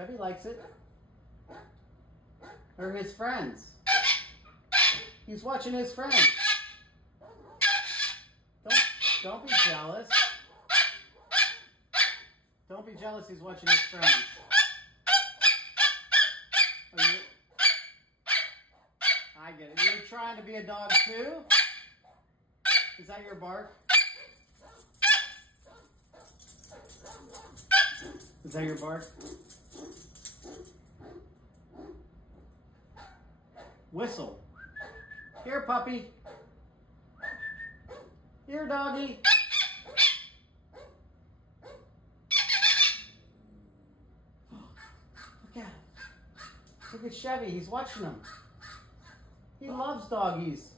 Chevy likes it. Or his friends. He's watching his friends. Don't be jealous. Don't be jealous he's watching his friends. I get it. You're trying to be a dog too? Is that your bark? Is that your bark? Whistle. Here, puppy. Here, doggy. Look at him. Look at Chevy. He's watching him. He loves doggies.